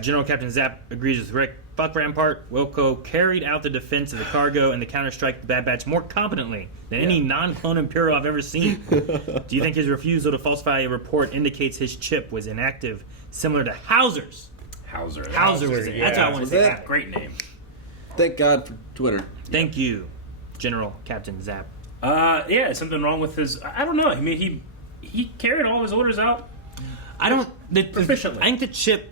General Captain Zapp agrees with Rick. Fuck Rampart. Wilco carried out the defense of the cargo and the counterstrike the Bad Batch more competently than any non-clone Imperial I've ever seen. Do you think his refusal to falsify a report indicates his chip was inactive, similar to Hauser's? Hauser was it. That's what I want to say. That great name. Thank God for Twitter. Thank you, General Captain Zapp. Yeah, something wrong with his... I don't know. I mean, he carried all his orders out efficiently. I think the chip...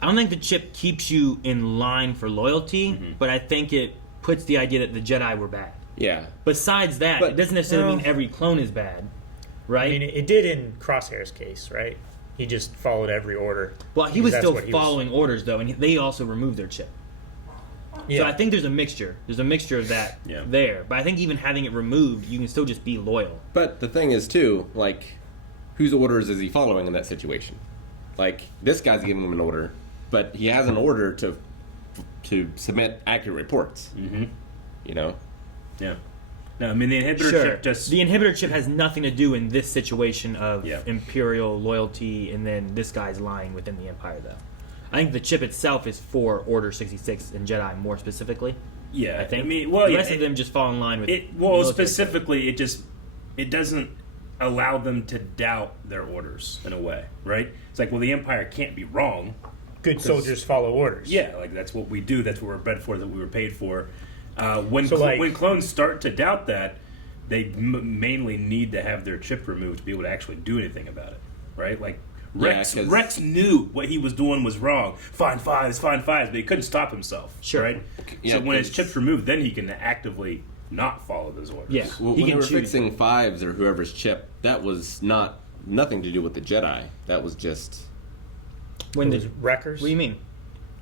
I don't think the chip keeps you in line for loyalty, but I think it puts the idea that the Jedi were bad. Yeah. Besides that, it doesn't necessarily mean every clone is bad, right? I mean, it did in Crosshair's case, right? He just followed every order. Well, he was still following orders, though, and they also removed their chip. Yeah. So I think there's a mixture. There's a mixture of that there. But I think even having it removed, you can still just be loyal. But the thing is, too, like, whose orders is he following in that situation? Like, this guy's giving him an order, but he has an order to submit accurate reports. Mm-hmm. You know? Yeah. No, I mean, the inhibitor chip just... The inhibitor chip has nothing to do in this situation of Imperial loyalty, and then this guy's lying within the Empire, though. I think the chip itself is for Order 66 and Jedi more specifically. Yeah, I think. I mean, the rest of them just fall in line with specifically, it doesn't allow them to doubt their orders in a way, right? It's like, well, the Empire can't be wrong. Good soldiers follow orders. Yeah, like that's what we do. That's what we're bred for. That we were paid for. When clones start to doubt that, they mainly need to have their chip removed to be able to actually do anything about it, right? Like Rex knew what he was doing was wrong. Find fives, but he couldn't stop himself. Sure. Right? Yeah, so when his chip's removed, then he can actively not follow those orders. Yeah. Well, when they were fixing Fives or whoever's chip, that was nothing to do with the Jedi. That was just... When the Wreckers? What do you mean?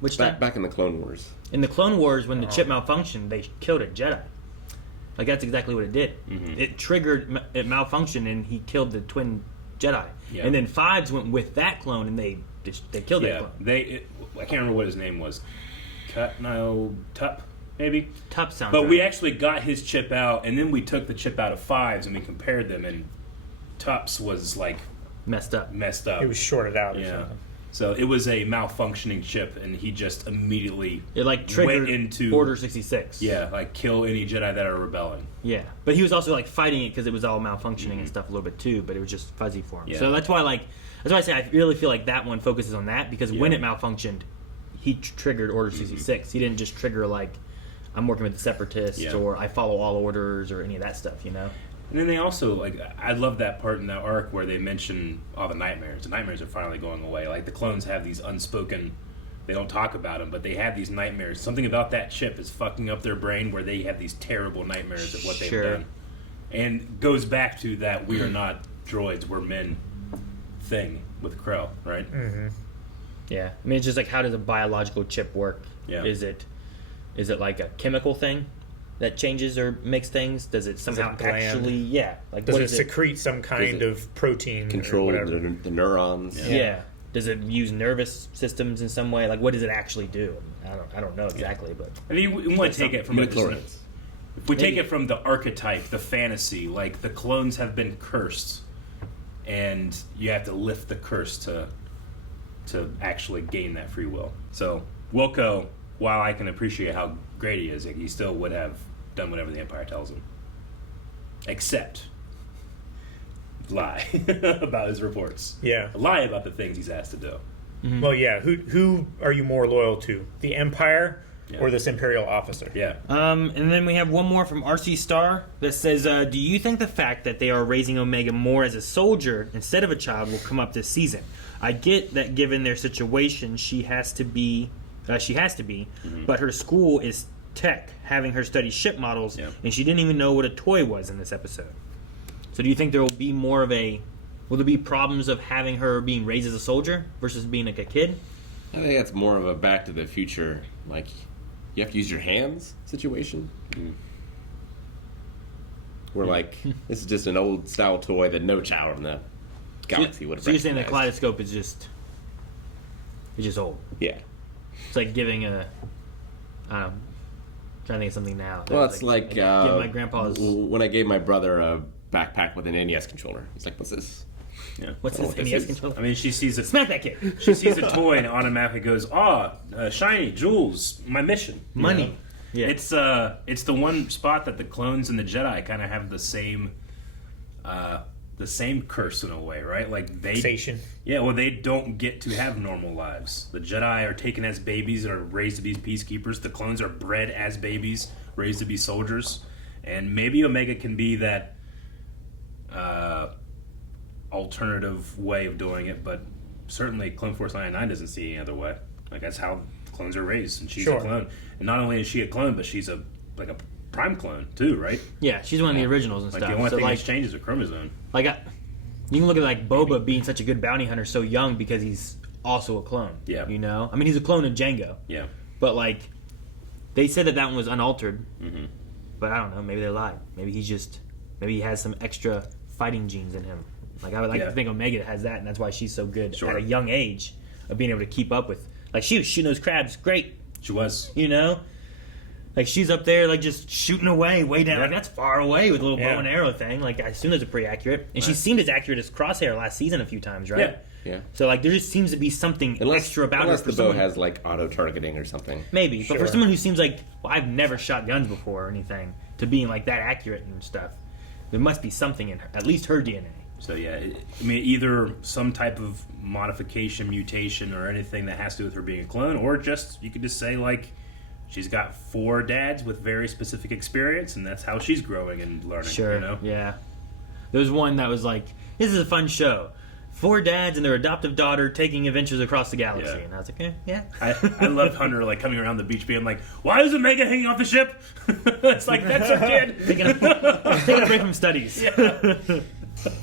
Which time? Back in the Clone Wars. In the Clone Wars, when the chip malfunctioned, they killed a Jedi. Like, that's exactly what it did. Mm-hmm. It triggered, it malfunctioned, and he killed the twin Jedi. Yeah. And then Fives went with that clone, and they killed that clone. I can't remember what his name was. Tup, maybe? Tup sounds But right. we actually got his chip out, and then we took the chip out of Fives, and we compared them, and Tup's was, like... Messed up. It was shorted out or something. So it was a malfunctioning chip, and he just immediately triggered went into Order 66. Yeah, like kill any Jedi that are rebelling. Yeah, but he was also like fighting it because it was all malfunctioning and stuff a little bit too. But it was just fuzzy for him. Yeah. So that's why I say I really feel like that one focuses on that because when it malfunctioned, he triggered Order 66. He didn't just trigger like I'm working with the Separatists, or I follow all orders, or any of that stuff, you know? And then they also, like, I love that part in that arc where they mention all the nightmares. The nightmares are finally going away. Like, the clones have these unspoken, they don't talk about them, but they have these nightmares. Something about that chip is fucking up their brain where they have these terrible nightmares of what they've done. And goes back to that we are not droids, we're men thing with Krell, right? Mm-hmm. Yeah. I mean, it's just like, how does a biological chip work? Yeah. Is it like a chemical thing that changes or makes things? Does it somehow actually, like, does it secrete some kind of protein? Control the neurons? Yeah. Does it use nervous systems in some way? Like, what does it actually do? I don't know exactly, but I mean, we want to take it from midichlorians. If we take it from the archetype, the fantasy, like the clones have been cursed, and you have to lift the curse to actually gain that free will. So Wilco, while I can appreciate how great he is, he still would have done whatever the Empire tells him, except lie about his reports. Yeah, lie about the things he's asked to do. Mm-hmm. Well, yeah. Who are you more loyal to, the Empire or this Imperial officer? Yeah. And then we have one more from RC Star that says, "Do you think the fact that they are raising Omega more as a soldier instead of a child will come up this season? I get that given their situation, she has to be, but her school is tech, having her study ship models, and she didn't even know what a toy was in this episode. So do you think there will be more of will there be problems of having her being raised as a soldier versus being like a kid? I think that's more of a Back to the Future, like, you have to use your hands situation. Where, like, this is just an old style toy that no child in the galaxy would have So you're saying the kaleidoscope is just old? Yeah. It's like giving trying to think of something now. Well, it's like give my grandpa's... when I gave my brother a backpack with an NES controller. He's like, "What's this?" Yeah. What's this NES controller? I mean, she sees smack that kid. She sees a toy and automatically goes, shiny jewels, my mission, money. Yeah. It's the one spot that the clones and the Jedi kind of have the same curse in a way, right? Like fixation. Yeah, well, they don't get to have normal lives. The Jedi are taken as babies and are raised to be peacekeepers. The clones are bred as babies, raised to be soldiers, and maybe Omega can be that alternative way of doing it, but certainly Clone Force 99 doesn't see any other way. Like, that's how clones are raised, and she's a clone. And not only is she a clone, but she's a prime clone too, right? Yeah, she's one of the originals and like stuff. The only so thing like, that's changed is a chromosome. Like, you can look at like Boba being such a good bounty hunter so young because he's also a clone. Yeah, you know, I mean, he's a clone of Jango. Yeah, but like, they said that one was unaltered. Mm-hmm. But I don't know. Maybe they lied. Maybe he has some extra fighting genes in him. Like, I would like to think Omega has that, and that's why she's so good at a young age of being able to keep up with. Like, she was shooting those crabs great. She was. You know? Like, she's up there, like, just shooting away, way down. Like, that's far away with a little bow and arrow thing. Like, I assume those are pretty accurate. And she seemed as accurate as Crosshair last season a few times, right? Yeah. So, like, there just seems to be something extra about her. Unless the bow has, like, auto-targeting or something. Maybe. But for someone who seems like, well, I've never shot guns before or anything, to being, like, that accurate and stuff, there must be something in her, at least her DNA. So yeah, I mean, either some type of modification, mutation, or anything that has to do with her being a clone, or just, you could just say, like, she's got 4 dads with very specific experience, and that's how she's growing and learning. Sure, you know? Yeah. There was one that was like, this is a fun show. 4 dads and their adoptive daughter taking adventures across the galaxy. And I was like, yeah. I loved Hunter, like, coming around the beach being like, why is Omega hanging off the ship? It's like, that's her kid. Taking a break from studies. Yeah.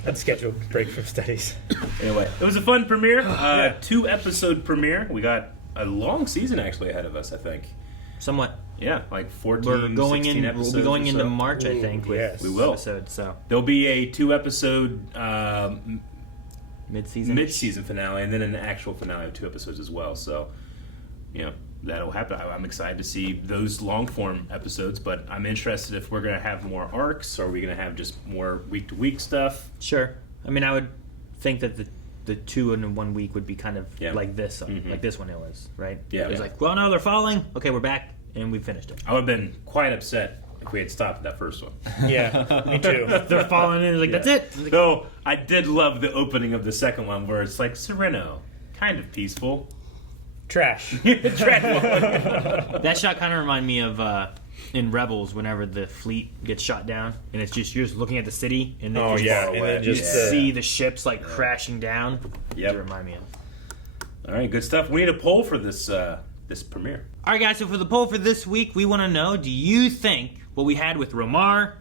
Unscheduled break from studies. Anyway, it was a fun premiere. 2-episode premiere. We got a long season actually ahead of us, I think. Somewhat. Yeah, like 14, We're going 16 episodes. We'll be going into March, I think, with we will. episodes. So there'll be a 2-episode mid-season finale, and then an actual finale of 2 episodes as well. So, you know, that'll happen. I'm excited to see those long-form episodes, but I'm interested if we're going to have more arcs, or are we going to have just more week-to-week stuff? Sure. I mean, I would think that the 2 in 1 week would be kind of like this, like this one it was, right? Yeah. It was like, well, no, they're falling. Okay, we're back, and we finished it. I would have been quite upset if we had stopped at that first one. Yeah, me too. They're falling in, like, that's it. Like, though, I did love the opening of the second one, where it's like, Sereno, kind of peaceful. Trash. That shot kind of reminded me of in Rebels whenever the fleet gets shot down and it's just you're just looking at the city and then and then you just see the ships like crashing down. Yep. To remind me of. All right, good stuff. We need a poll for this this premiere. All right, guys. So for the poll for this week, we want to know: do you think what we had with Romar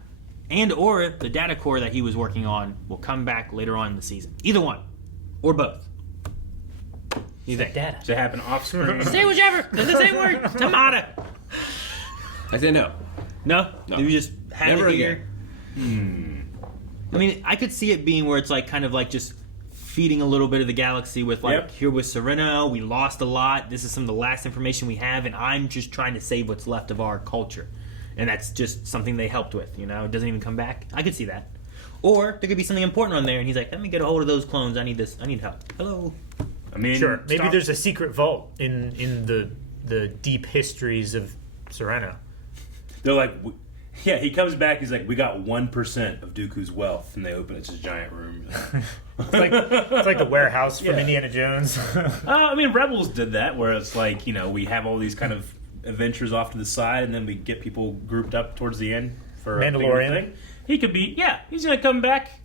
and or the data core that he was working on will come back later on in the season? Either one, or both. You think? Data. Does it happen off screen? Say whichever. That's the same word. Tomato. I say no. No. No. You just have Never it here. I mean, I could see it being where it's like kind of like just feeding a little bit of the galaxy with like here with Sereno, we lost a lot. This is some of the last information we have, and I'm just trying to save what's left of our culture, and that's just something they helped with. You know, it doesn't even come back. I could see that, or there could be something important on there, and he's like, "Let me get a hold of those clones. I need this. I need help." Hello. I mean, Sure. Maybe there's a secret vault in the deep histories of Sereno. They're like, yeah, he comes back. He's like, we got 1% of Dooku's wealth, and they open it's a giant room. It's like the warehouse from Indiana Jones. I mean, Rebels did that, where it's like, you know, we have all these kind of adventures off to the side, and then we get people grouped up towards the end for a bigger Mandalorian. thing. He could be, he's gonna come back,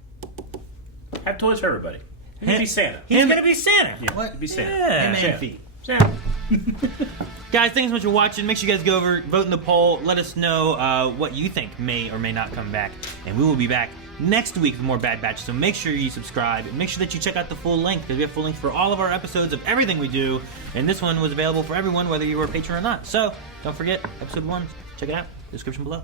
have toys for everybody. He could be Santa. He's gonna be Santa. Yeah, what? Be Santa. Yeah. Man feet. Santa. Guys, thanks so much for watching. Make sure you guys go over, vote in the poll. Let us know what you think may or may not come back. And we will be back next week with more Bad Batch. So make sure you subscribe. And make sure that you check out the full link, because we have full links for all of our episodes of everything we do. And this one was available for everyone, whether you were a patron or not. So don't forget, episode 1. Check it out. Description below.